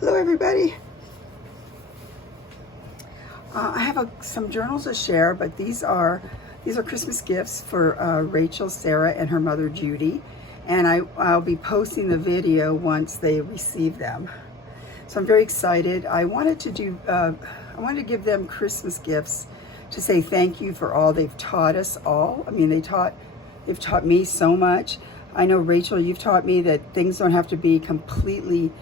Hello everybody. I have some journals to share, but these are Christmas gifts for Rachel, Sarah, and her mother Judy, and I'll be posting the video once they receive them. So I'm very excited. I wanted to give them Christmas gifts to say thank you for all they've taught us all. I mean, they've taught me so much. I know, Rachel, you've taught me that things don't have to be completely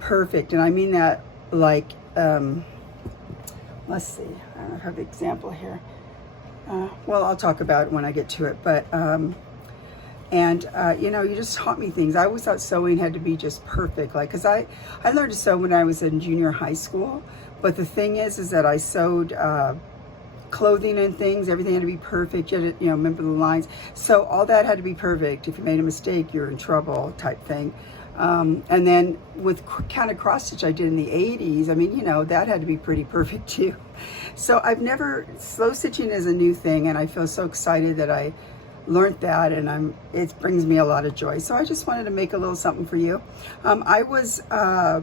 perfect, and I mean that like, let's see, I don't have the example here. Well, I'll talk about it when I get to it, but, you know, you just taught me things. I always thought sewing had to be just perfect, like, because I learned to sew when I was in junior high school, but the thing is that I sewed clothing and things, everything had to be perfect. You had to, remember the lines. So all that had to be perfect. If you made a mistake, you're in trouble type thing. And then with kind of cross stitch I did in the 80s, I mean, that had to be pretty perfect too. So slow stitching is a new thing, and I feel so excited that I learned that, and it brings me a lot of joy. So I just wanted to make a little something for you. I was not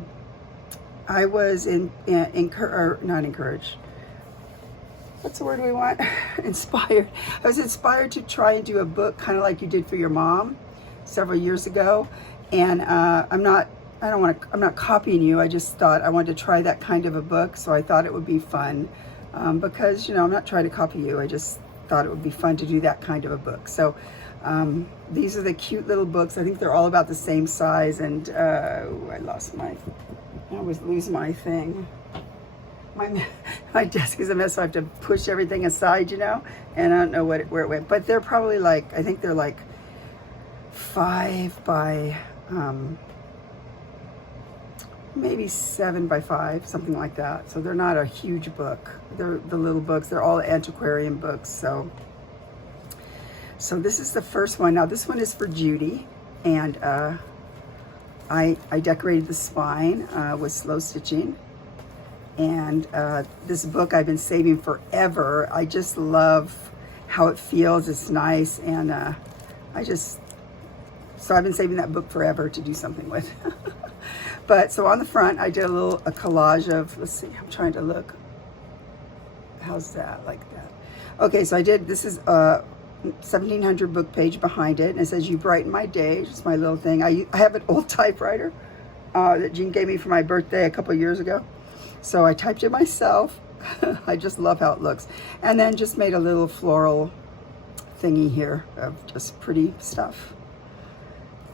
encouraged. What's the word we want? Inspired. I was inspired to try and do a book kind of like you did for your mom several years ago. And I'm not copying you. I just thought I wanted to try that kind of a book. So I thought it would be fun because, I'm not trying to copy you. I just thought it would be fun to do that kind of a book. So these are the cute little books. I think they're all about the same size. And I always lose my thing. My desk is a mess, so I have to push everything aside, and I don't know where it went. But they're probably I think they're like 5 by, maybe 7 by 5, something like that. So they're not a huge book. They're the little books. They're all antiquarian books. So this is the first one. Now this one is for Judy, and I decorated the spine with slow stitching. And this book I've been saving forever. I just love how it feels. It's nice, and so I've been saving that book forever to do something with. But so on the front, I did a collage of, let's see, I'm trying to look. How's that, like that? Okay, so this is a 1700 book page behind it, and it says, "You brighten my day," just my little thing. I have an old typewriter that Jean gave me for my birthday a couple of years ago. So I typed it myself. I just love how it looks. And then just made a little floral thingy here of just pretty stuff.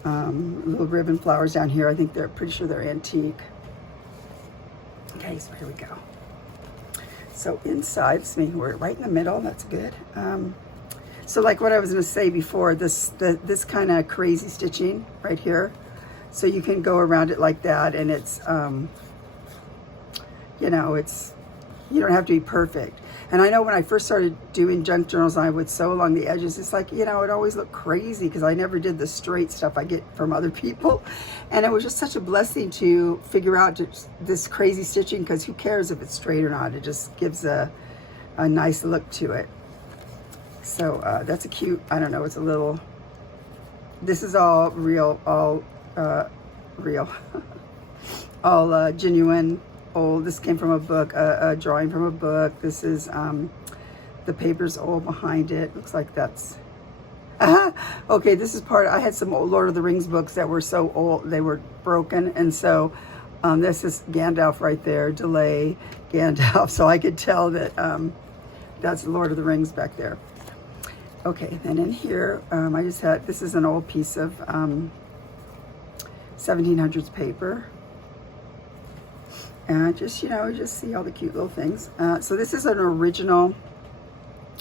Little ribbon flowers down here. I think pretty sure they're antique. Okay, so here we go. So inside, we're right in the middle. That's good. So like what I was going to say before, this kind of crazy stitching right here. So you can go around it like that, and it's you don't have to be perfect. And I know when I first started doing junk journals, I would sew along the edges. It's like, it always looked crazy because I never did the straight stuff I get from other people. And it was just such a blessing to figure out this crazy stitching, because who cares if it's straight or not? It just gives a nice look to it. So that's a cute, I don't know, it's a little, this is all real, all genuine. Old. This came from a book, a drawing from a book. This is the paper's old behind it. Looks like that's okay. This is I had some old Lord of the Rings books that were so old they were broken, and so this is Gandalf right there. Delay Gandalf. So I could tell that that's Lord of the Rings back there. Okay, then in here I just had, this is an old piece of 1700s paper. And just, just see all the cute little things. So this is an original,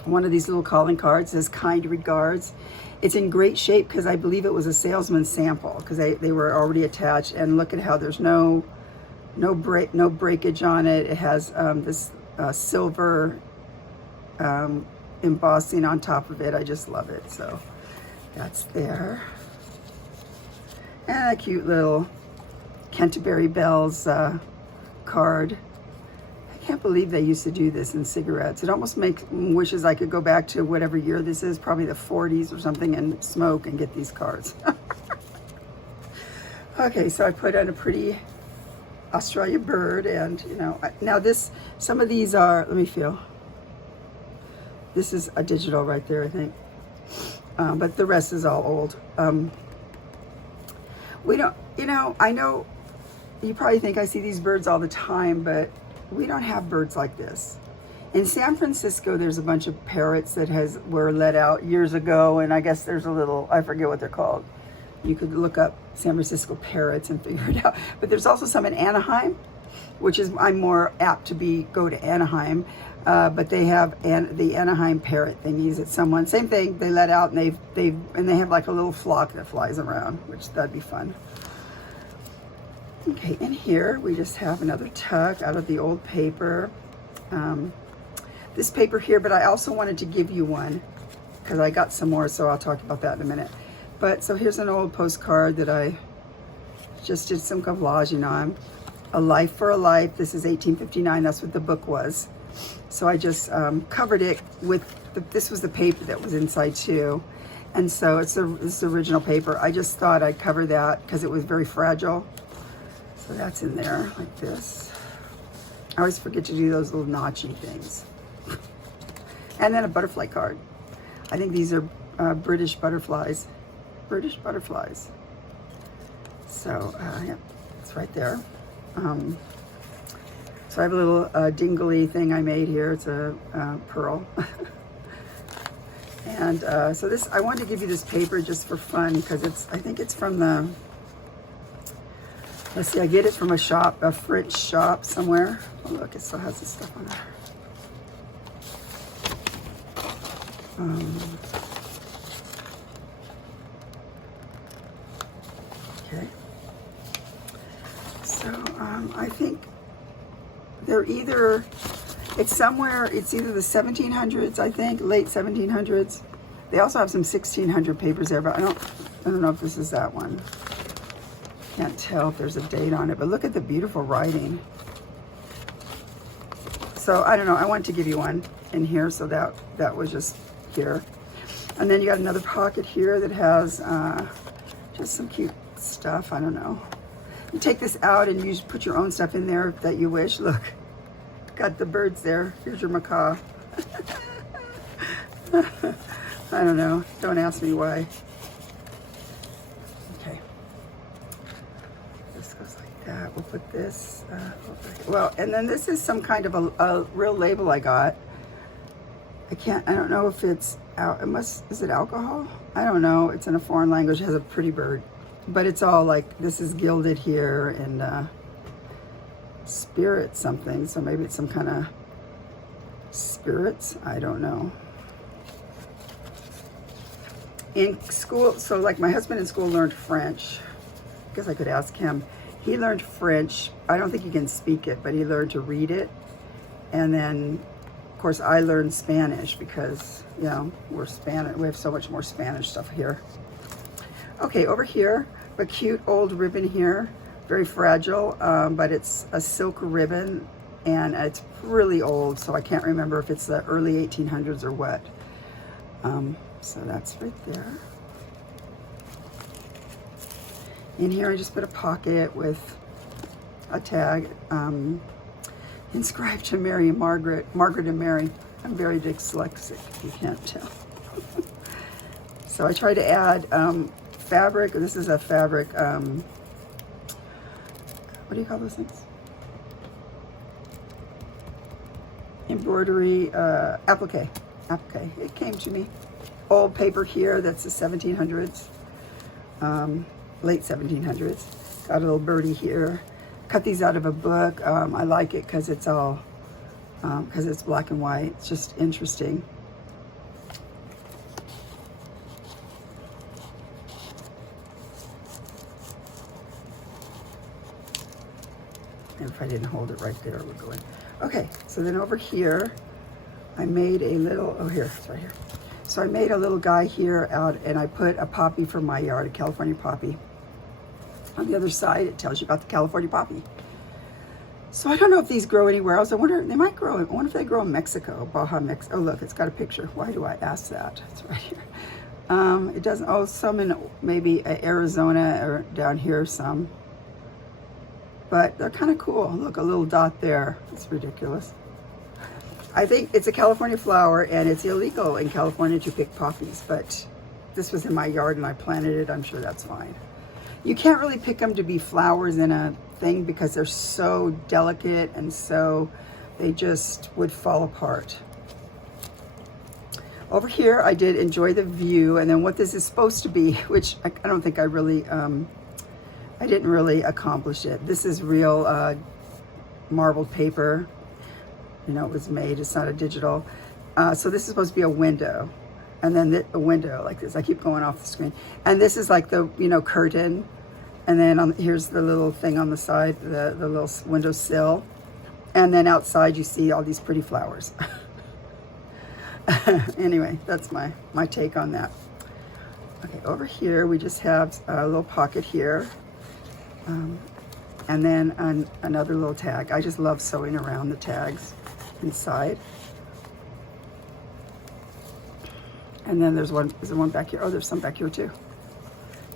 one of these little calling cards. It says, "Kind regards." It's in great shape because I believe it was a salesman's sample, because they were already attached. And look at how there's no breakage on it. It has this silver embossing on top of it. I just love it. So that's there. And a cute little Canterbury Bells card. I can't believe they used to do this in cigarettes. It almost wishes I could go back to whatever year this is, probably the 40s or something, and smoke and get these cards. Okay, so I put on a pretty Australian bird, and you know, now this, some of these are, let me feel. This is a digital right there, I think. But the rest is all old. We don't, you know, I know you probably think I see these birds all the time, but we don't have birds like this. In San Francisco, there's a bunch of parrots that were let out years ago, and I guess there's a little, I forget what they're called. You could look up San Francisco parrots and figure it out. But there's also some in Anaheim, which is, I'm more apt to go to Anaheim. But they have the Anaheim parrot thingies that someone, same thing, they let out, and they have like a little flock that flies around, which that'd be fun. Okay, in here we just have another tuck out of the old paper. This paper here, but I also wanted to give you one because I got some more, so I'll talk about that in a minute. But so here's an old postcard that I just did some collaging on. A Life for a Life. This is 1859. That's what the book was. So I just covered it with, this was the paper that was inside too. And so it's this original paper. I just thought I'd cover that because it was very fragile. So that's in there like this. I always forget to do those little notchy things. And then a butterfly card. I think these are British butterflies. British butterflies. So yeah, it's right there. So I have a little dingly thing I made here. It's a pearl. And so this, I wanted to give you this paper just for fun because I think it's from the, let's see, I get it from a shop, a French shop somewhere. Oh look, it still has this stuff on it. Okay. So I think they're either, it's somewhere, it's either the 1700s, I think, late 1700s. They also have some 1600 papers there, but I don't know if this is that one. Can't tell if there's a date on it, but look at the beautiful writing. So I don't know, I wanted to give you one in here, so that was just here. And then you got another pocket here that has just some cute stuff, I don't know. You take this out and you put your own stuff in there that you wish. Look, got the birds there. Here's your macaw. I don't know. Don't ask me why. Okay. This goes like that. We'll put this over here. Well, and then this is some kind of a real label I got. I don't know if it's out. Is it alcohol? I don't know. It's in a foreign language. It has a pretty bird. But it's all like, this is gilded here and spirit something. So maybe it's some kind of spirits. I don't know. In school, so like my husband in school learned French. I guess I could ask him. He learned French. I don't think he can speak it, but he learned to read it. And then, of course, I learned Spanish because, you know, we're Spanish. We have so much more Spanish stuff here. Okay, over here, a cute old ribbon here, very fragile, but it's a silk ribbon and it's really old, so I can't remember if it's the early 1800s or what. So that's right there. In here, I just put a pocket with a tag, inscribed to Mary and Margaret and Mary. I'm very dyslexic, if you can't tell. So I try to add fabric. This is a fabric, what do you call those things? Embroidery, applique. It came to me. Old paper here, that's the 1700s, late 1700s. Got a little birdie here. Cut these out of a book. I like it because it's all, because it's black and white. It's just interesting. And if I didn't hold it right there, it would go in. Okay, so then over here, I made a little, oh here, it's right here. So I made a little guy here out and I put a poppy from my yard, a California poppy. On the other side, it tells you about the California poppy. So I don't know if these grow anywhere else. I wonder, they might grow, I wonder if they grow in Mexico, Baja, Mexico. Oh look, it's got a picture. Why do I ask that? It's right here. It doesn't, oh, some in maybe Arizona or down here, some. but they're kind of cool. Look, a little dot there. It's ridiculous. I think it's a California flower, and it's illegal in California to pick poppies, but this was in my yard and I planted it. I'm sure that's fine. You can't really pick them to be flowers in a thing because they're so delicate, and so they just would fall apart. Over here, I did enjoy the view, and then what this is supposed to be, which I don't think I really, I didn't really accomplish it. This is real marbled paper. You know, it was made, it's not a digital. So this is supposed to be a window, and then a window like this. I keep going off the screen. And this is like the, you know, curtain. And then here's the little thing on the side, the little window sill. And then outside you see all these pretty flowers. Anyway, that's my take on that. Okay, over here we just have a little pocket here. And then another little tag. I just love sewing around the tags inside. And then there's one back here. Oh, there's some back here too.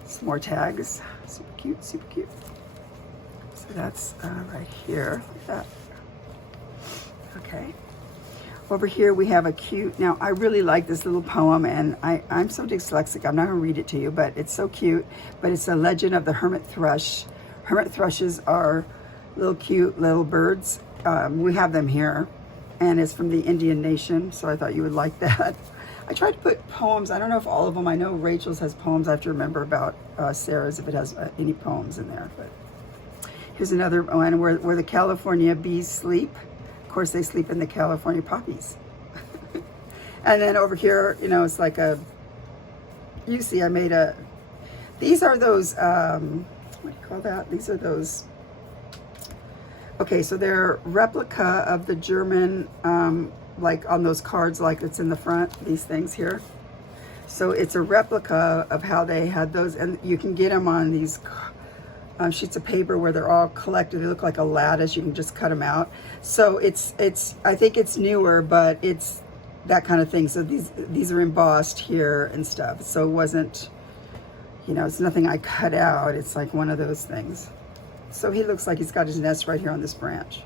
Some more tags. Super cute, super cute. So that's right here, like that. Okay. Over here we have a cute, now I really like this little poem, and I'm so dyslexic, I'm not gonna read it to you, but it's so cute. But it's a legend of the hermit thrush. Hermit thrushes are little cute little birds. We have them here, and it's from the Indian nation, so I thought you would like that. I tried to put poems, I don't know if all of them, I know Rachel's has poems, I have to remember about Sarah's if it has any poems in there. But here's another one where the California bees sleep. Of course, they sleep in the California poppies. And then over here, you know, it's like you see, I made these are those, what do you call that? These are those, okay, so they're replica of the German, like on those cards, like it's in the front, these things here. So it's a replica of how they had those, and you can get them on these sheets of paper where they're all collected. They look like a lattice. You can just cut them out. So it's I think it's newer, but it's that kind of thing. So these are embossed here and stuff. So it wasn't, you know, it's nothing I cut out. It's like one of those things. So he looks like he's got his nest right here on this branch.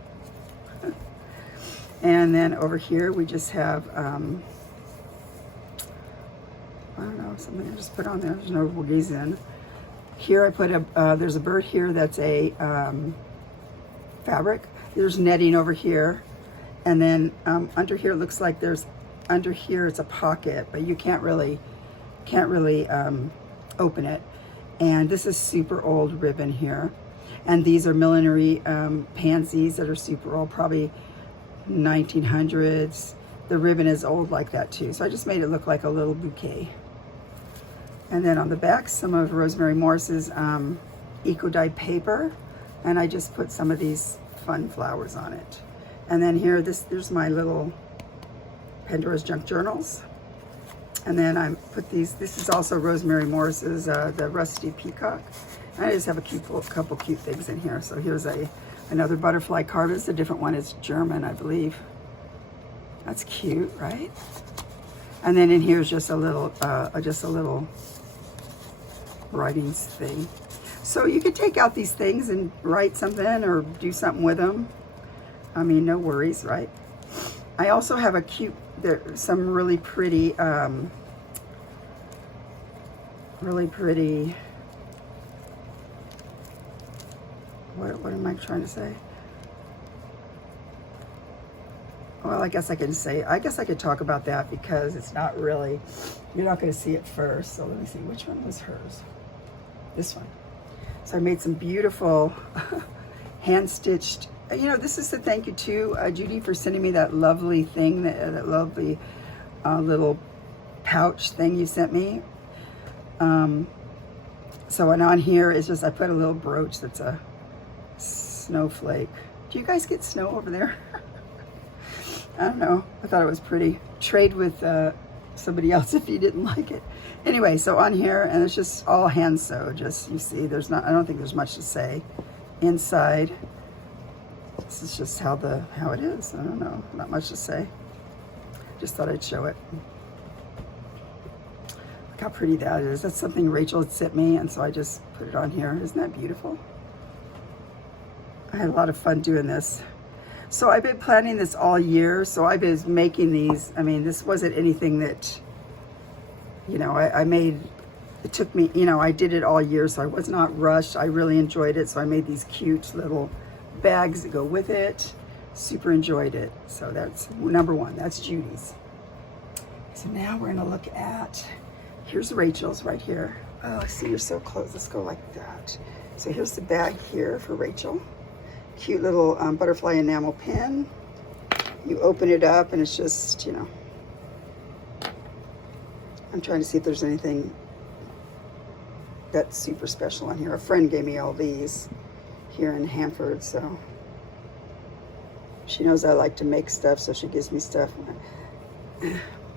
And then over here we just have I don't know, something I just put on there. There's no boogies in. Here I put there's a bird here that's a fabric. There's netting over here. And then under here it looks like there's, under here it's a pocket, but you can't really open it. And this is super old ribbon here. And these are millinery pansies that are super old, probably 1900s. The ribbon is old like that too. So I just made it look like a little bouquet. And then on the back, some of Rosemary Morse's eco-dyed paper. And I just put some of these fun flowers on it. And then here, there's my little Pandora's Junk Journals. And then I put these, this is also Rosemary Morse's, the Rusty Peacock. And I just have a couple cute things in here. So here's another butterfly card. It's a different one, it's German, I believe. That's cute, right? And then in here's just a little writings thing. So you could take out these things and write something or do something with them. I mean, no worries, right? I also have a cute, there's some really pretty, what am I trying to say? Well, I guess I could talk about that because it's not really, you're not going to see it first. So let me see, which one was hers? This one. So I made some beautiful hand-stitched, you know, this is the thank you to Judy for sending me that lovely thing, that lovely little pouch thing you sent me. So and on here is just, I put a little brooch that's a snowflake. Do you guys get snow over there? I don't know. I thought it was pretty. Trade with somebody else if you didn't like it. Anyway, so on here, and it's just all hand sewed. Just, you see, there's not, I don't think there's much to say. Inside, this is just how it is. I don't know, not much to say. Just thought I'd show it. Look how pretty that is. That's something Rachel had sent me, and so I just put it on here. Isn't that beautiful? I had a lot of fun doing this. So I've been planning this all year. So I've been making these. I mean, this wasn't anything that, you know, I made. It took me, you know, I did it all year, so I was not rushed. I really enjoyed it. So I made these cute little bags that go with it. Super enjoyed it. So that's number one. That's Judy's. So now we're gonna look at, here's Rachel's right here. Oh, I see, you're so close. Let's go like that. So here's the bag here for Rachel. Cute little butterfly enamel pin. You open it up and it's just, you know, I'm trying to see if there's anything that's super special on here. A friend gave me all these here in Hanford, so she knows I like to make stuff, so she gives me stuff.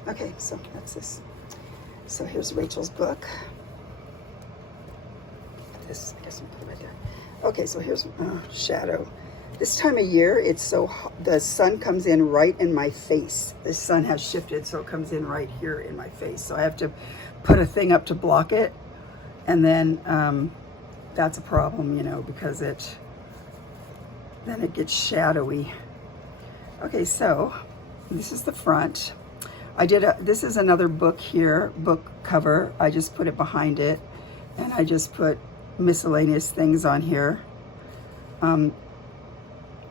Okay, so that's this. So here's Rachel's book. This, I guess I'll put it right there. Okay, so here's shadow. This time of year, it's so hot. The sun comes in right in my face. The sun has shifted, so it comes in right here in my face. So I have to put a thing up to block it. And then that's a problem, you know, because then it gets shadowy. Okay, so this is the front. This is another book here, book cover. I just put it behind it, and I just put miscellaneous things on here.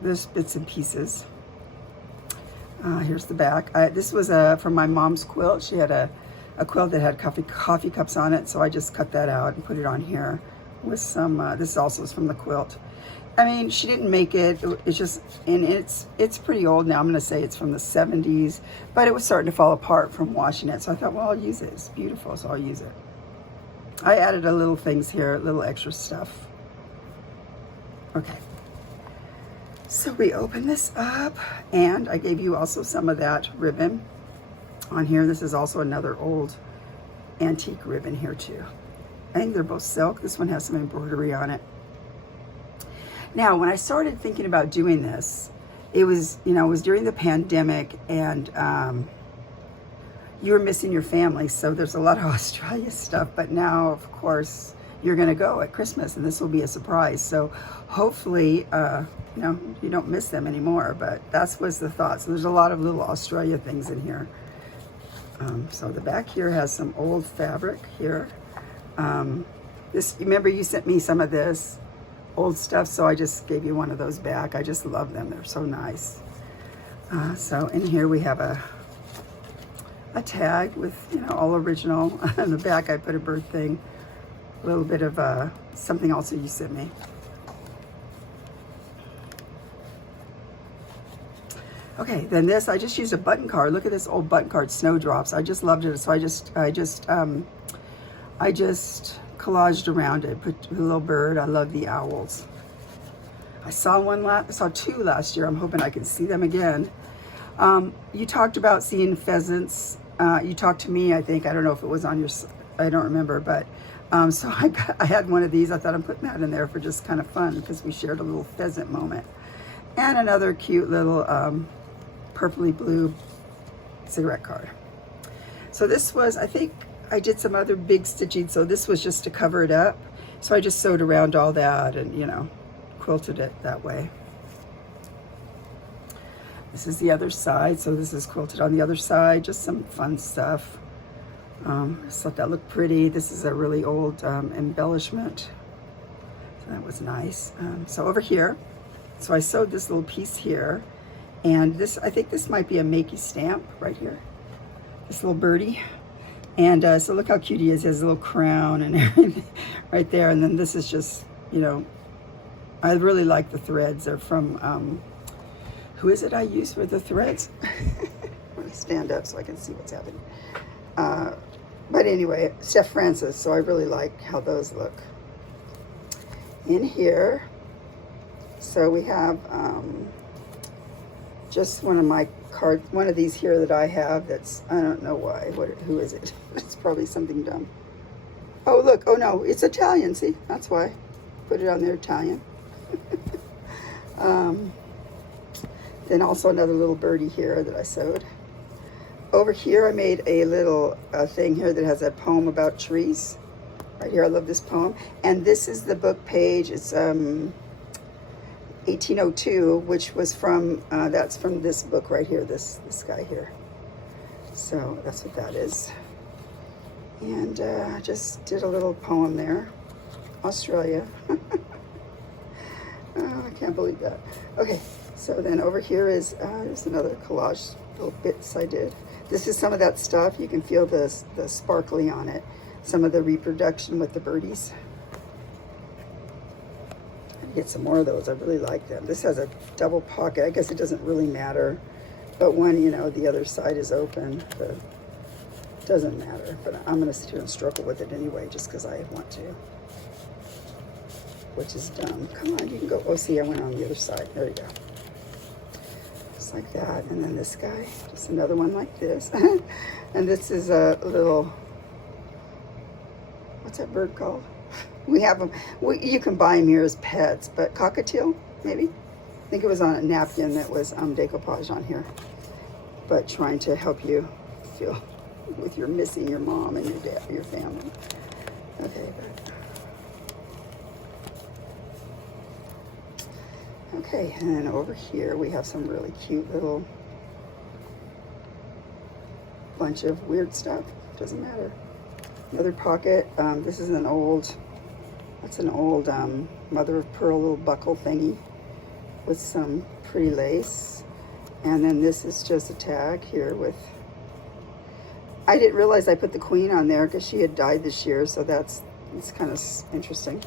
There's bits and pieces. Here's the back. This was from my mom's quilt. She had a quilt that had coffee cups on it, so I just cut that out and put it on here with some, this also is from the quilt. I mean, she didn't make it, it's just, and it's pretty old now. I'm gonna say it's from the 70s, but it was starting to fall apart from washing it, so I thought, well, I'll use it. It's beautiful, so I'll use it. I added a little things here, little extra stuff. Okay. So we open this up, and I gave you also some of that ribbon on here. This is also another old antique ribbon here too. I think they're both silk. This one has some embroidery on it. Now, when I started thinking about doing this, it was, you know, it was during the pandemic, and you were missing your family. So there's a lot of Australia stuff, but now, of course, you're going to go at Christmas, and this will be a surprise. So hopefully, you know, you don't miss them anymore, but that was the thought. So there's a lot of little Australia things in here. So the back here has some old fabric here. This, remember you sent me some of this old stuff, so I just gave you one of those back. I just love them. They're so nice. So in here we have a tag with, you know, all original. On the back I put a bird thing, a little bit of something also you sent me. Okay, then this, I just used a button card. Look at this old button card, Snowdrops. I just loved it, so I just collaged around it, put a little bird. I love the owls. I saw two last year. I'm hoping I can see them again. You talked about seeing pheasants. You talked to me, I think. I don't know if it was on your, I don't remember, but so I had one of these. I thought I'm putting that in there for just kind of fun because we shared a little pheasant moment. And another cute little purpley blue cigarette card. So this was, I think I did some other big stitching, so this was just to cover it up. So I just sewed around all that and, you know, quilted it that way. This is the other side, so this is quilted on the other side, just some fun stuff. I just thought that looked pretty. This is a really old embellishment, so that was nice. So over here, so I sewed this little piece here, and this, I think this might be a Makey stamp right here, this little birdie. And so look how cute he is. He has a little crown and everything right there. And then this is just, you know, I really like the threads. They're from, who is it I use for the threads? I'm gonna stand up so I can see what's happening. But anyway, Steph Francis, so I really like how those look. In here, so we have just one of my cards, one of these here that I have that's, I don't know why, who is it? It's probably something dumb. Oh look, oh no, it's Italian, see, that's why. Put it on there, Italian. Then also another little birdie here that I sewed. Over here I made a little thing here that has a poem about trees. Right here, I love this poem. And this is the book page. It's 1802, which was from, that's from this book right here, this guy here. So that's what that is. And just did a little poem there. Australia. Oh, I can't believe that. Okay, so then over here is, there's another collage, little bits I did. This is some of that stuff. You can feel the sparkly on it. Some of the reproduction with the birdies. Get some more of those. I really like them. This has a double pocket. I guess it doesn't really matter, but when, you know, the other side is open, it doesn't matter. But I'm going to sit here and struggle with it anyway, just because I want to, which is dumb. Come on, you can go. Oh, see, I went on the other side. There you go. Just like that. And then this guy, just another one like this. And this is a little, what's that bird called? We have them. You can buy them here as pets, but cockatiel, maybe? I think it was on a napkin that was decoupage on here. But trying to help you feel with your missing your mom and your dad, your family. Okay, but. Okay, and then over here we have some really cute little bunch of weird stuff. Doesn't matter. Another pocket. This is an old. That's an old mother of pearl little buckle thingy with some pretty lace. And then this is just a tag here with, I didn't realize I put the queen on there because she had died this year, so it's kind of interesting.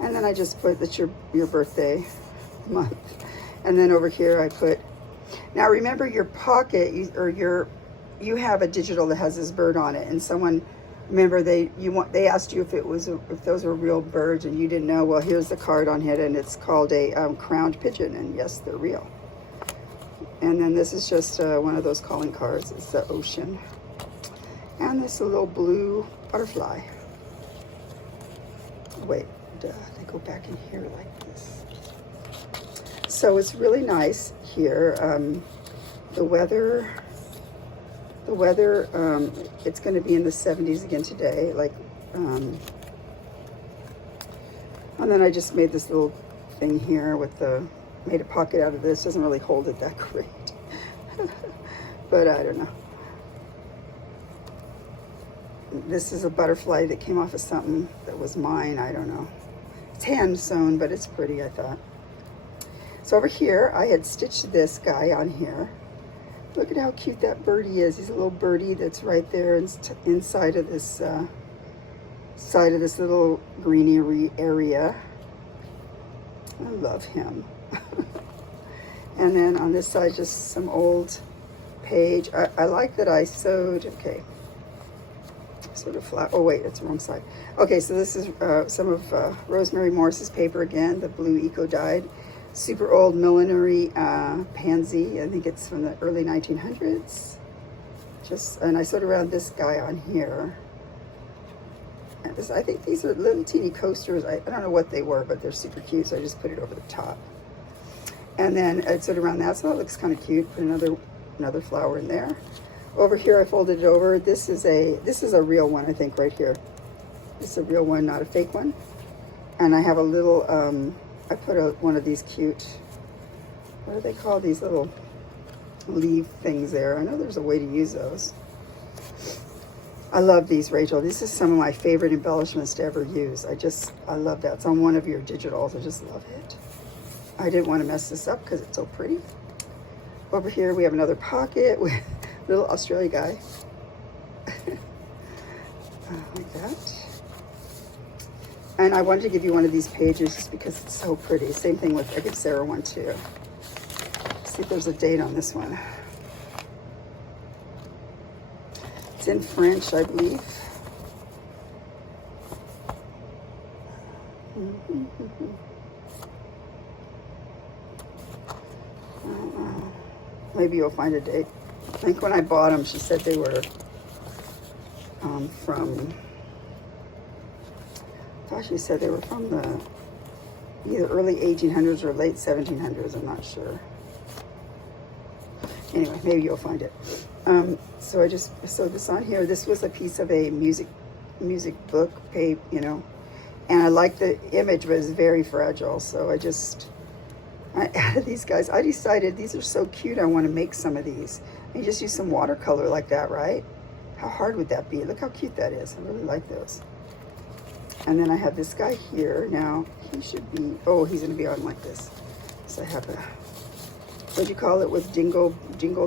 And then I just put that's your birthday month. And then over here I put, now remember your pocket, you have a digital that has this bird on it, and someone, remember they asked you if those were real birds and you didn't know. Well, here's the card on it, and it's called a crowned pigeon, and yes, they're real. And then this is just one of those calling cards. It's the ocean, and this little blue butterfly. Wait, they go back in here like this. So it's really nice here. The weather, it's going to be in the 70s again today. And then I just made this little thing here with made a pocket out of this. Doesn't really hold it that great, but I don't know. This is a butterfly that came off of something that was mine. I don't know. It's hand sewn, but it's pretty, I thought. So over here, I had stitched this guy on here. Look at how cute that birdie is. He's a little birdie that's right there inside of this little greenery area. I love him. And then on this side, just some old page. I like that I sewed, okay, sort of flat. Oh wait, that's the wrong side. Okay, so this is some of Rosemary Morris's paper again, the blue eco dyed. Super old millinery pansy. I think it's from the early 1900s. And I sewed around this guy on here. And I think these are little teeny coasters. I don't know what they were, but they're super cute, so I just put it over the top. And then I sewed around that, so that looks kind of cute. Put another flower in there. Over here, I folded it over. This is a real one, I think, right here. This is a real one, not a fake one. And I have a little. I put one of these cute, what do they call these little leaf things there? I know there's a way to use those. I love these, Rachel. This is some of my favorite embellishments to ever use. I love that. It's on one of your digitals. I just love it. I didn't want to mess this up because it's so pretty. Over here we have another pocket with a little Australia guy. Like that. And I wanted to give you one of these pages just because it's so pretty. Same thing with, I give Sarah one too. Let's see if there's a date on this one. It's in French, I believe. Maybe you'll find a date. I think when I bought them, she said they were from, I thought she said they were from the either early 1800s or late 1700s. I'm not sure. Anyway, maybe you'll find it. So I just sewed this on here. This was a piece of a music book, and I like the image, but it's very fragile. So I just I added these guys. I decided these are so cute. I want to make some of these. You just use some watercolor like that, right? How hard would that be? Look how cute that is. I really like those. And then I have this guy here. Now, he should be, oh, he's going to be on like this. So I have a, what'd you call it with dingle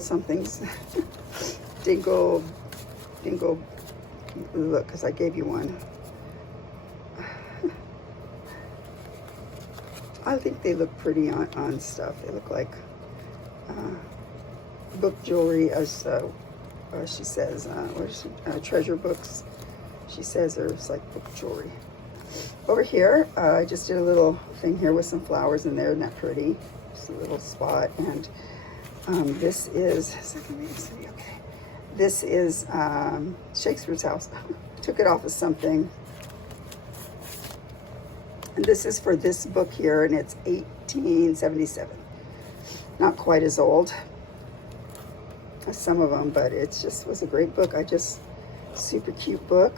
somethings? dingle, look, because I gave you one. I think they look pretty on stuff. They look like book jewelry, as she says. What is she? Treasure books. She says there's like book jewelry. Over here, I just did a little thing here with some flowers in there. Isn't that pretty? Just a little spot. And this is, okay. This is Shakespeare's house. I took it off of something. And this is for this book here, and it's 1877. Not quite as old as some of them, but it just was a great book. Super cute book.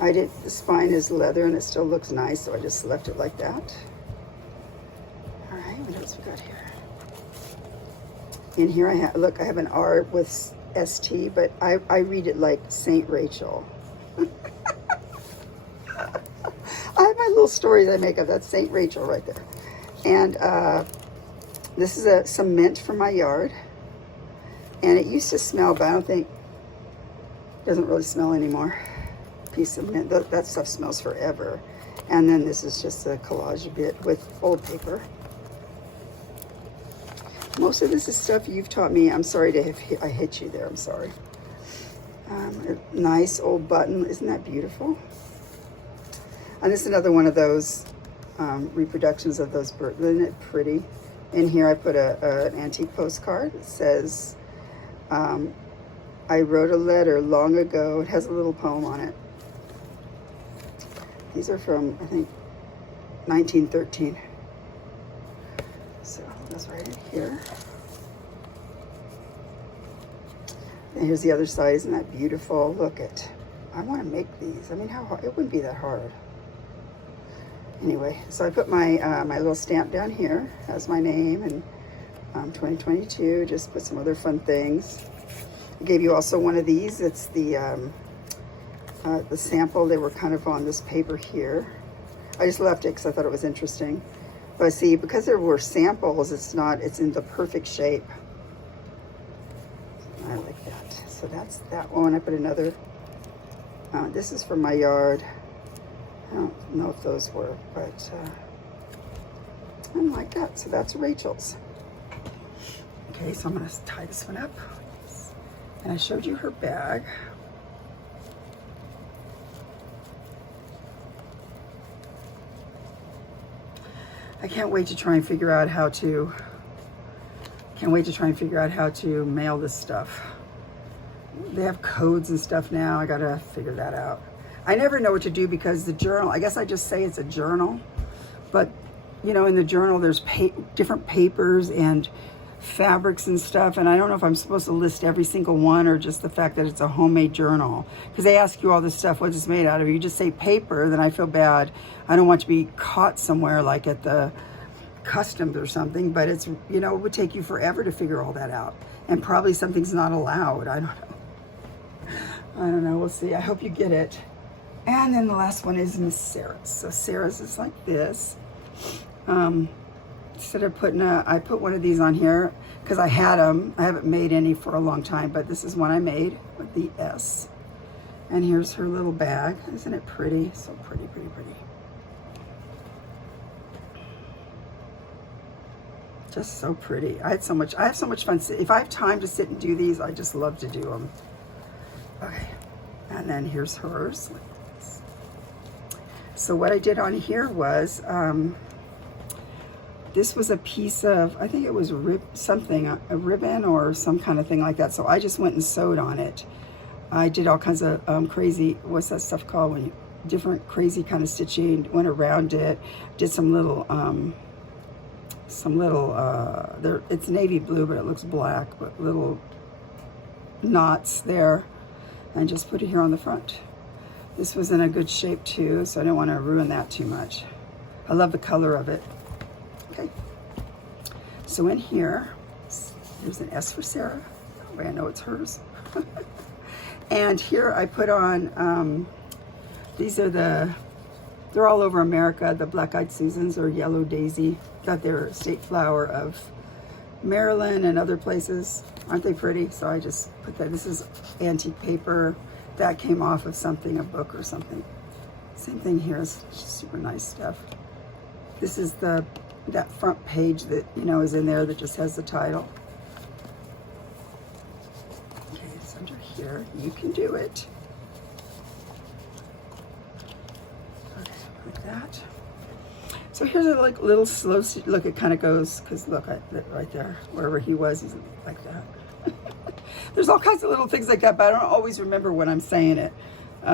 The spine is leather and it still looks nice, so I just left it like that. All right, what else we got here? In here I have an R with ST, but I read it like Saint Rachel. I have my little stories I make up. That's Saint Rachel right there. And this is some mint from my yard. And it used to smell, but I don't think, it doesn't really smell anymore. Piece of mint, that stuff smells forever. And then this is just a collage bit with old paper. Most of this is stuff you've taught me. I'm sorry to have I hit you there, I'm sorry. A nice old button, isn't that beautiful? And this is another one of those reproductions of those birds. Isn't it pretty? In here I put an antique postcard that says, I wrote a letter long ago. It has a little poem on it. These are from, I think, 1913. So that's right in here. And here's the other side. Isn't that beautiful? Look it. I want to make these. I mean, how hard? It wouldn't be that hard. Anyway, so I put my my little stamp down here. Has my name and 2022. Just put some other fun things. I gave you also one of these. It's the sample. They were kind of on this paper here. I just left it because I thought it was interesting. But see, because there were samples, it's in the perfect shape. I like that. So that's that one. I put another. This is from my yard. I don't know if those were, but I like that. So that's Rachel's. Okay, so I'm going to tie this one up. And I showed you her bag. I can't wait to try and figure out how to mail this stuff. They have codes and stuff now. I gotta figure that out. I never know what to do because the journal, I guess I just say it's a journal, but you know, in the journal there's different papers and fabrics and stuff, and I don't know if I'm supposed to list every single one or just the fact that it's a homemade journal, because they ask you all this stuff, what's it made out of. You just say paper, then I feel bad. I don't want to be caught somewhere like at the customs or something, but it's, you know, it would take you forever to figure all that out, and probably something's not allowed. I don't know, we'll see. I hope you get it. And then the last one is Miss Sarah's. So Sarah's is like this. Instead of putting I put one of these on here because I had them. I haven't made any for a long time, but this is one I made with the S. And here's her little bag. Isn't it pretty? So pretty, pretty, pretty. Just so pretty. I have so much fun. If I have time to sit and do these, I just love to do them. Okay. And then here's hers. So what I did on here was, this was a piece of, I think it was a ribbon or some kind of thing like that. So I just went and sewed on it. I did all kinds of crazy, what's that stuff called? When you, different crazy kind of stitching, went around it, did some little, it's navy blue, but it looks black, but little knots there, and just put it here on the front. This was in a good shape too, so I don't want to ruin that too much. I love the color of it. Okay. So in here, there's an S for Sarah. That way I know it's hers. And here I put on, these are they're all over America, the black-eyed Susans or yellow daisy. Got their state flower of Maryland and other places. Aren't they pretty? So I just put that. This is antique paper. That came off of something, a book or something. Same thing here, is super nice stuff. This is that front page that, you know, is in there that just has the title. Okay, it's under here. You can do it. Okay, like that. So here's a like little slow look. It kind of goes, because look at right there, wherever he was, he's like that. There's all kinds of little things like that, but I don't always remember when I'm saying it.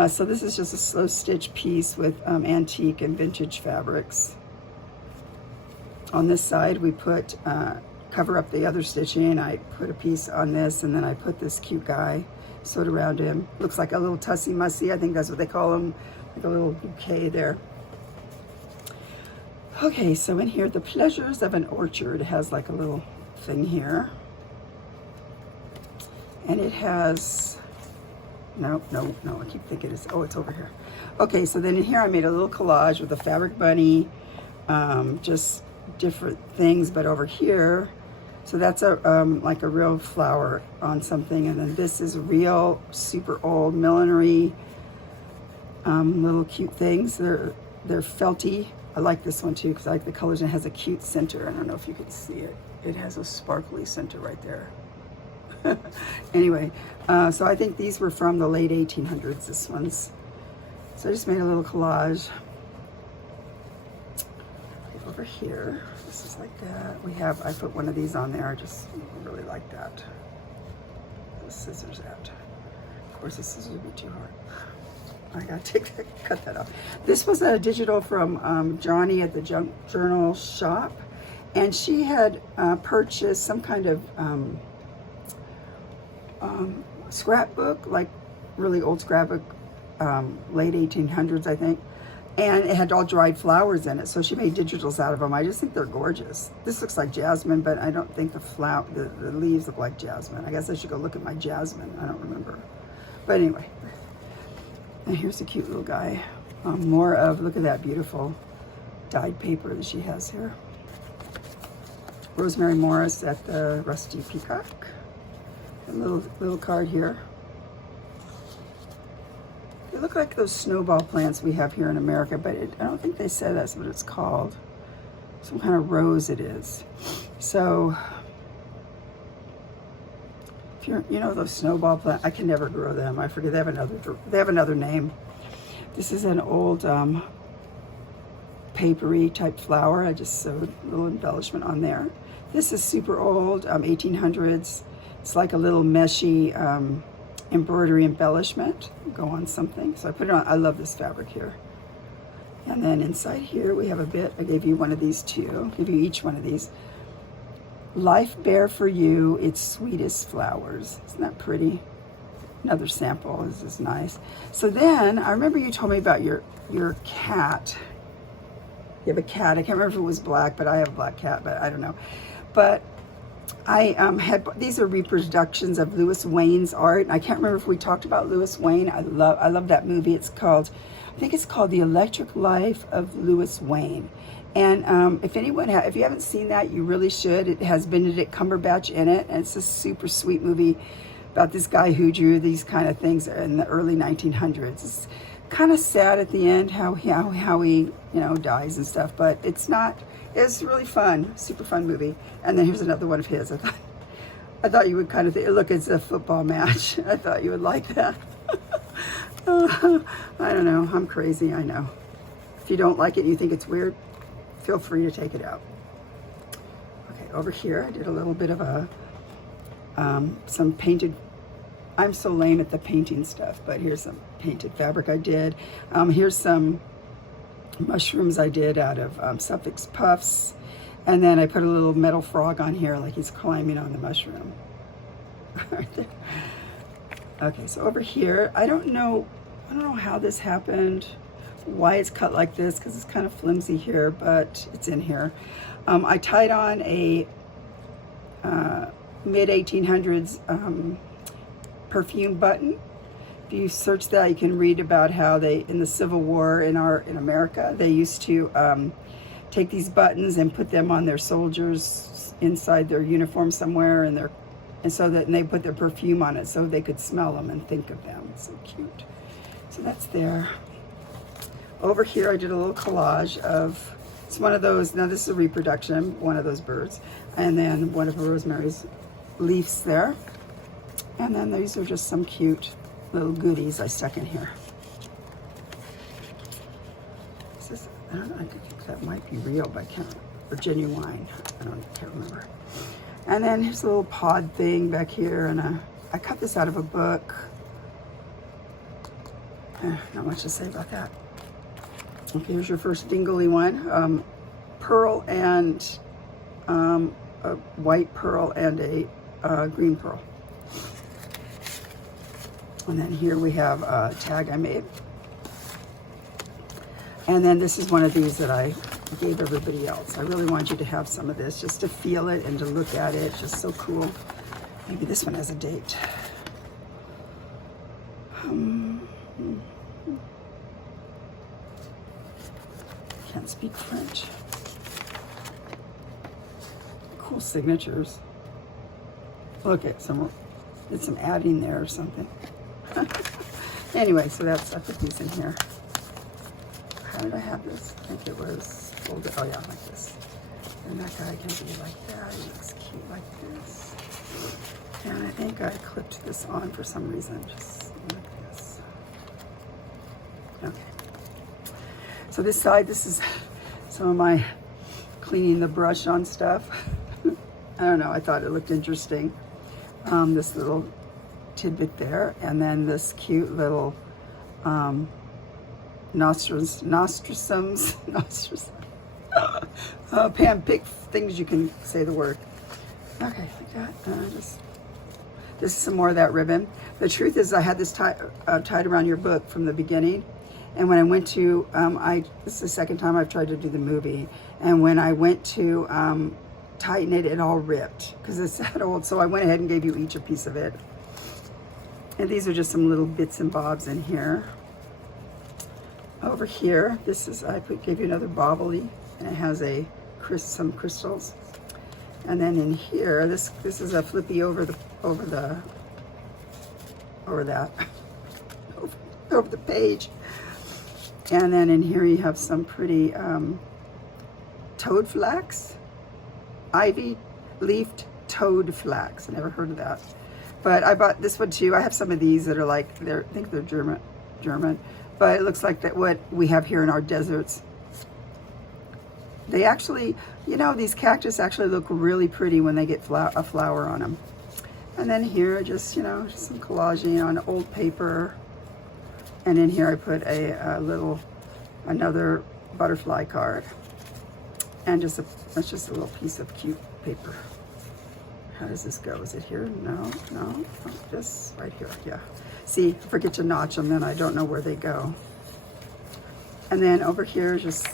So this is just a slow stitch piece with antique and vintage fabrics. On this side, we put, cover up the other stitching. I put a piece on this, and then I put this cute guy sewed around him. Looks like a little tussy mussy. I think that's what they call him, like a little bouquet there. Okay, so in here, the pleasures of an orchard has like a little thing here. And it has, no, I keep thinking it's over here. Okay, so then in here I made a little collage with a fabric bunny, just different things, but over here, so that's a like a real flower on something, and then this is real super old millinery little cute things. They're felty. I like this one too because I like the colors, and it has a cute center. I don't know if you can see it. It has a sparkly center right there. Anyway, so I think these were from the late 1800s, this one's. So I just made a little collage. Over here, this is like that. I put one of these on there. I just really like that. The scissors out. Of course, the scissors would be too hard. I gotta cut that off. This was a digital from Johnny at the Junk Journal shop, and she had purchased some kind of scrapbook, like really old scrapbook, late 1800s, I think. And it had all dried flowers in it, so she made digitals out of them. I just think they're gorgeous. This looks like jasmine, but I don't think the leaves look like jasmine. I guess I should go look at my jasmine. I don't remember. But anyway, and here's a cute little guy. More of, look at that beautiful dyed paper that she has here. Rosemary Morris at the Rusty Peacock. A little card here. They look like those snowball plants we have here in America, but I don't think they said that's what it's called. Some kind of rose it is. So, if you know those snowball plants, I can never grow them. I forget, they have another name. This is an old papery type flower. I just sewed a little embellishment on there. This is super old, 1800s. It's like a little meshy embroidery embellishment, go on something. So I put it on. I love this fabric here. And then inside here we have a bit. I gave you one of these too. I'll give you each one of these. Life bare for you its sweetest flowers. Isn't that pretty? Another sample. This is nice. So then I remember you told me about your cat. You have a cat. I can't remember if it was black, but I have a black cat, but I don't know. But I these are reproductions of Louis Wayne's art. And I can't remember if we talked about Louis Wayne. I love that movie. I think it's called The Electric Life of Louis Wayne. And if you haven't seen that, you really should. It has Benedict Cumberbatch in it, and it's a super sweet movie about this guy who drew these kind of things in the early 1900s. It's kind of sad at the end how he dies and stuff, but it's not. It's really fun, super fun movie. And then here's another one of his. I thought you would kind of think, look, it's a football match. I thought you would like that. I don't know, I'm crazy, I know. If you don't like it and you think it's weird, feel free to take it out. Okay, over here I did a little bit of some painted, I'm so lame at the painting stuff, but here's some painted fabric I did. Here's some mushrooms I did out of Suffolk puffs, and then I put a little metal frog on here like he's climbing on the mushroom. Right there. Okay, so over here, I don't know how this happened. why it's cut like this, because it's kind of flimsy here, but it's in here. I tied on a mid-1800s perfume button. If you search that, you can read about how they, in the Civil War in America, they used to take these buttons and put them on their soldiers inside their uniform somewhere, and so that they put their perfume on it so they could smell them and think of them. It's so cute. So that's there. Over here, I did a little collage of, it's one of those, now this is a reproduction, one of those birds, and then one of Rosemary's leaves there. And then these are just some cute little goodies I stuck in here. This is, I don't know, I think that might be real, but I can't, or genuine, can't remember. And then here's a little pod thing back here, and I cut this out of a book. Not much to say about that. Okay, here's your first dingly one. Pearl and a white pearl and a green pearl. And then here we have a tag I made. And then this is one of these that I gave everybody else. I really want you to have some of this just to feel it and to look at it. It's just so cool. Maybe this one has a date. Can't speak French. Cool signatures. Look at some, did some adding there or something. Anyway, so that's, I put these in here. How did I have this? I think it was folded, oh yeah, like this. And that guy can be like that, he looks cute like this. And I think I clipped this on for some reason, just like this. Okay. So this side, this is some of my cleaning the brush on stuff. I don't know, I thought it looked interesting. This little tidbit there, and then this cute little nostrums. Pam, pick things you can say the word. Okay, like that. This is some more of that ribbon. The truth is, I had this tied around your book from the beginning, and when I went to, this is the second time I've tried to do the movie, and when I went to tighten it, it all ripped because it's that old. So I went ahead and gave you each a piece of it. And these are just some little bits and bobs in here. Over here, this is, gave you another bobbly, and it has some crystals. And then in here, this is a flippy over the page. And then in here you have some pretty toad flax, ivy leafed toad flax. I never heard of that. But I bought this one too. I have some of these that are like, I think they're German, but it looks like that what we have here in our deserts. They actually, you know, these cactus actually look really pretty when they get a flower on them. And then here, just, you know, just some collaging on old paper. And in here I put another butterfly card. And that's just a little piece of cute paper. How does this go? Is it here? No, just right here, yeah. See, I forget to notch them, then I don't know where they go. And then over here, just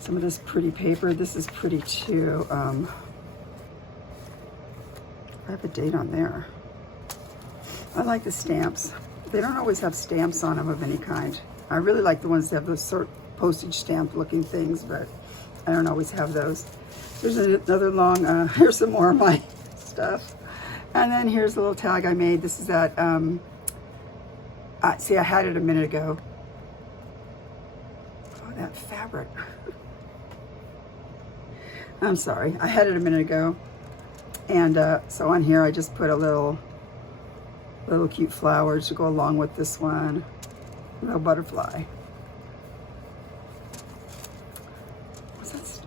some of this pretty paper. This is pretty too. I have a date on there. I like the stamps. They don't always have stamps on them of any kind. I really like the ones that have those sort of postage stamp looking things, but I don't always have those. There's another long, here's some more of my stuff. And then here's a little tag I made. This is that, see, I had it a minute ago. Oh, that fabric. I'm sorry, I had it a minute ago. And so on here, I just put a little cute flowers to go along with this one. A little butterfly.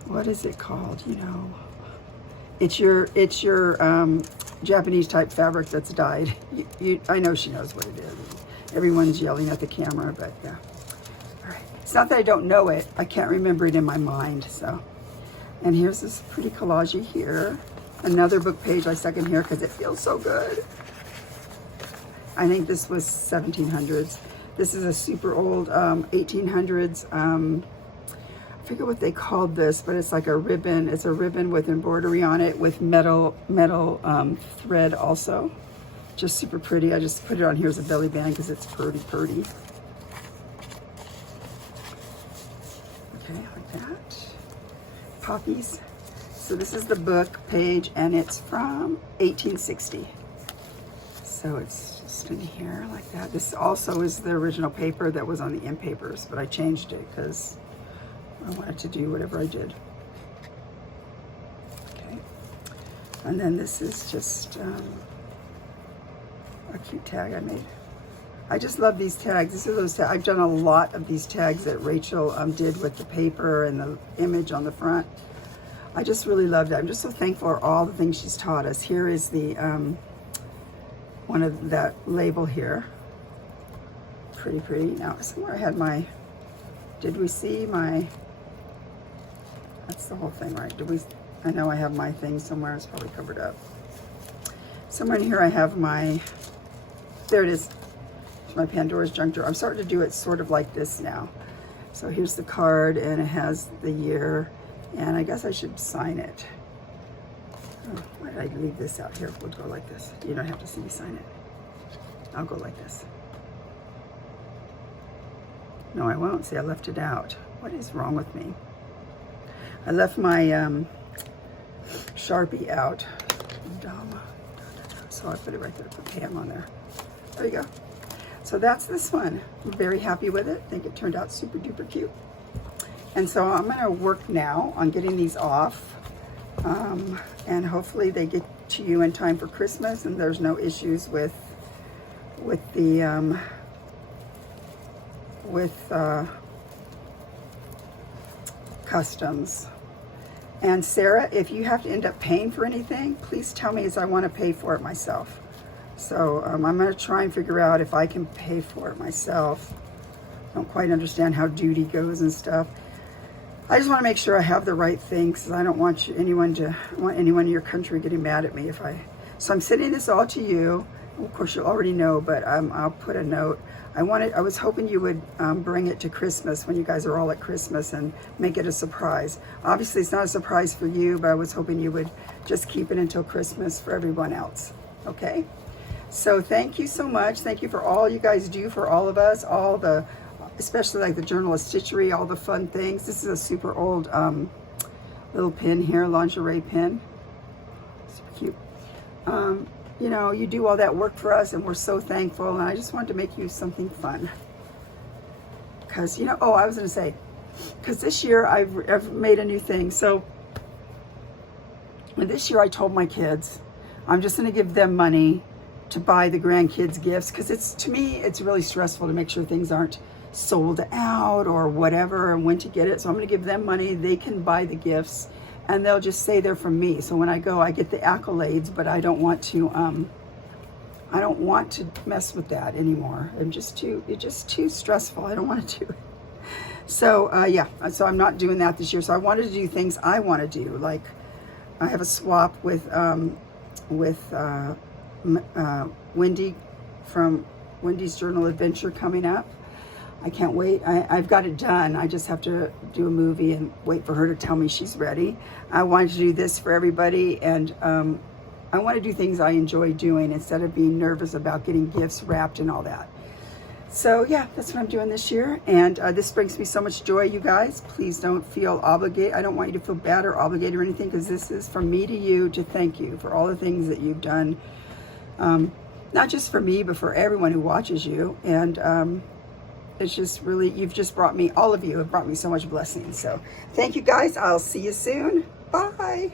What is it called? You know, it's your Japanese type fabric that's dyed. I know she knows what it is. Everyone's yelling at the camera, but yeah. All right. It's not that I don't know it. I can't remember it in my mind. So, and here's this pretty collage here. Another book page I stuck in here because it feels so good. I think this was 1700s. This is a super old 1800s, I forget what they called this, but it's like a ribbon. It's a ribbon with embroidery on it with metal thread also. Just super pretty. I just put it on here as a belly band because it's pretty. Okay, like that. Poppies. So this is the book page, and it's from 1860. So it's just in here like that. This also is the original paper that was on the end papers, but I changed it because I wanted to do whatever I did. Okay. And then this is just a cute tag I made. I just love these tags. These are those tags. I've done a lot of these tags that Rachel did with the paper and the image on the front. I just really loved it. I'm just so thankful for all the things she's taught us. Here is the one of that label here. Pretty. Now somewhere I had my, did we see my, that's the whole thing, right? I know I have my thing somewhere. It's probably covered up. Somewhere in here I have my, there it is, my Pandora's junk drawer. I'm starting to do it sort of like this now. So here's the card, and it has the year, and I guess I should sign it. Oh, why did I leave this out here? We'll go like this. You don't have to see me sign it. I'll go like this. No, I won't. See, I left it out. What is wrong with me? I left my Sharpie out. Dumb. So I put it right there, put Pam on there. There you go. So that's this one. I'm very happy with it. I think it turned out super duper cute. And so I'm gonna work now on getting these off. And hopefully they get to you in time for Christmas and there's no issues with the, customs. And Sarah, if you have to end up paying for anything, please tell me, as I want to pay for it myself. So I'm going to try and figure out if I can pay for it myself. I don't quite understand how duty goes and stuff. I just want to make sure I have the right things, because I don't want anyone in your country getting mad at me if I. So I'm sending this all to you. Of course, you already know, but I'll put a note. I was hoping you would bring it to Christmas when you guys are all at Christmas and make it a surprise. Obviously, it's not a surprise for you, but I was hoping you would just keep it until Christmas for everyone else. Okay? So thank you so much. Thank you for all you guys do for all of us, especially like the journalist stitchery, all the fun things. This is a super old little pin here, lingerie pin. Super cute. You know, you do all that work for us, and we're so thankful, and I just wanted to make you something fun. Because, you know, oh, I was going to say, because this year I've made a new thing. So this year I told my kids, I'm just going to give them money to buy the grandkids gifts, because to me, it's really stressful to make sure things aren't sold out or whatever, and when to get it. So I'm going to give them money. They can buy the gifts, and they'll just say they're from me. So when I go, I get the accolades, but I don't want to mess with that anymore. It's just too stressful. I don't want to do it. So yeah, so I'm not doing that this year. So I wanted to do things I want to do. Like I have a swap with Wendy from Wendy's Journal Adventure coming up. I can't wait. I've got it done. I just have to do a movie and wait for her to tell me she's ready. I wanted to do this for everybody, and I want to do things I enjoy doing instead of being nervous about getting gifts wrapped and all that. So yeah, that's what I'm doing this year, and this brings me so much joy, you guys. Please don't feel obligated. I don't want you to feel bad or obligated or anything, because this is from me to you to thank you for all the things that you've done, not just for me, but for everyone who watches you. And it's just really, you've just brought me, all of you have brought me so much blessings. So thank you guys. I'll see you soon. Bye.